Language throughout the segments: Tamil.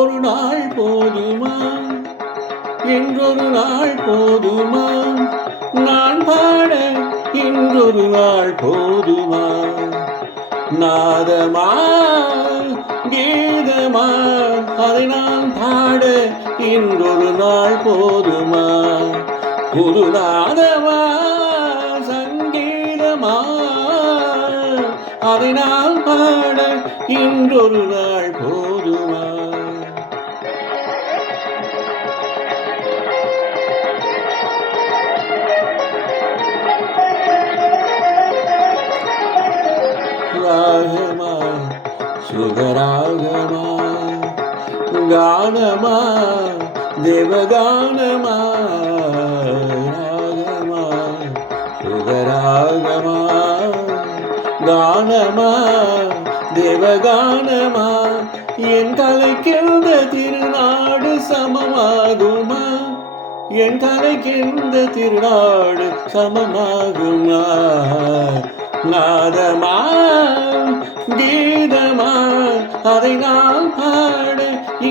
ஒரு நாள் போதுமா, என்றொரு நாள் போதுமா, நான் பாட இன்றொரு நாள் போதுமா, நாதமா கீதமா அதை நான் பாட இன்றொரு நாள் போதுமா, புது நாதமா சங்கீதமா அதை நான் பாட இன்றொரு நாள் போதுமா. ராகமா சுகராகமா கானமா தேவகானமா, ராகமா சுகராகமா கானமா தேவகானமா, என் கலைக்கின்ற திருநாடு சமமாகுமா, என் கலைக்கின்ற திருநாடு சமமாகுமா, நாதமா கீதமா அதை நான் பாட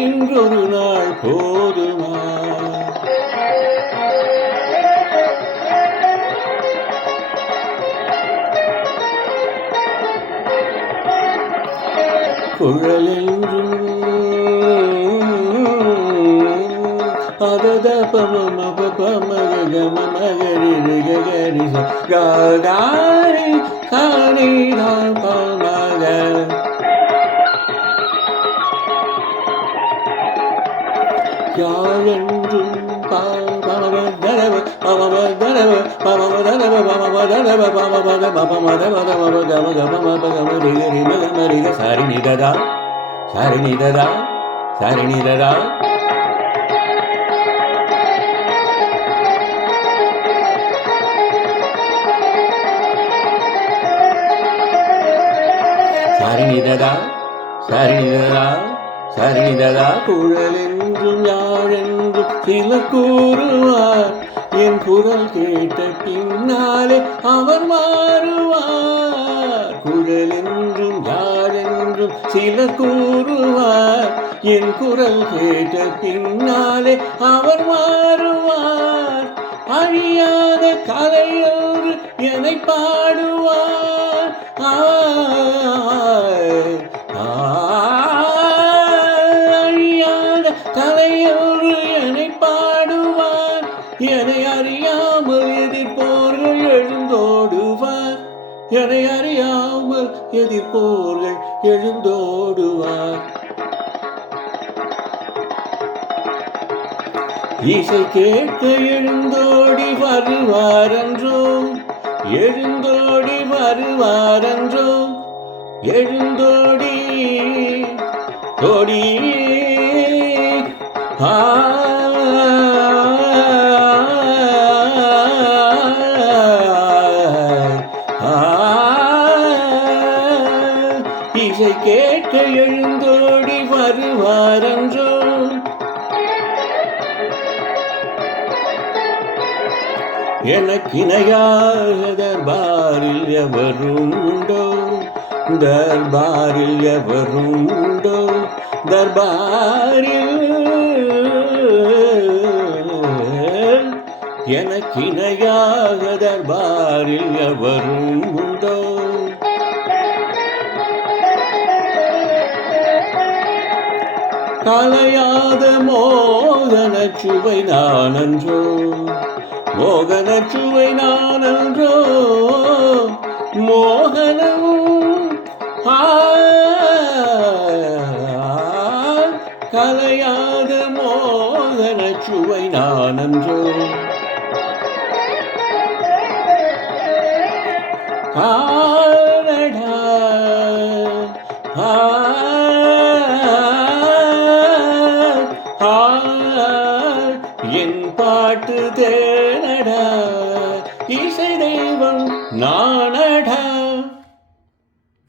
இன்றொரு நாள் போதுமா. குழலென்றும் அதத பம பமகம மகரி கரி காரி காரி பமக யாழென்றும் பமதரவ பமதரவ பமதரவ பமதரவ பமபத பமதரவ கம கம பம ரிகரி மகமரிக சரிநிததா சரிநிததா சரிநிததா சரிநிததா சரிநிததா சரிநிததா, குழலென்றும் யாழென்றும் சிலர் கூறுவார், என் குரல் கேட்ட பின்னாலே அவர் மாறுவார். குழலென்றும் யாழென்றும் சிலர் கூறுவார், என் குரல் கேட்ட பின்னாலே அவர் மாறுவார். அழியாத கலையோடு என்னை பாடுவார், அழியாத கலையோடு என்னை பாடுவார், என்னை அறியாமல் எதிர்ப்போர்கள் எழுந்தோடுவார், என்னை அறியாமல் எதிர்ப்போர்கள் எழுந்தோடுவார். இசை கேட்க எழுந்தோடி வருவாரன்றோ, எழுந்தோடி வருவாரன்றோ, எழுந்தோடி ஓடி இசை கேட்க எழுந்தோடி வருவாரன்றோ, எனக்கிணையாக தர்பாரில் எவரும் உண்டோ, தர்பாரில் எவரும் உண்டோ, தர்பாரில் எனக்கிணையாக தர்பாரில் எவரும் உண்டோ. கலையாத மோகன சுவை நானன்றோ, மோகன சுவை நானன்றோ, கலையாத மோகன சுவை நானன்றோ. ஆனடா ஆ ஆ என் பாட்டு தேனடா இசை தெய்வம் நான்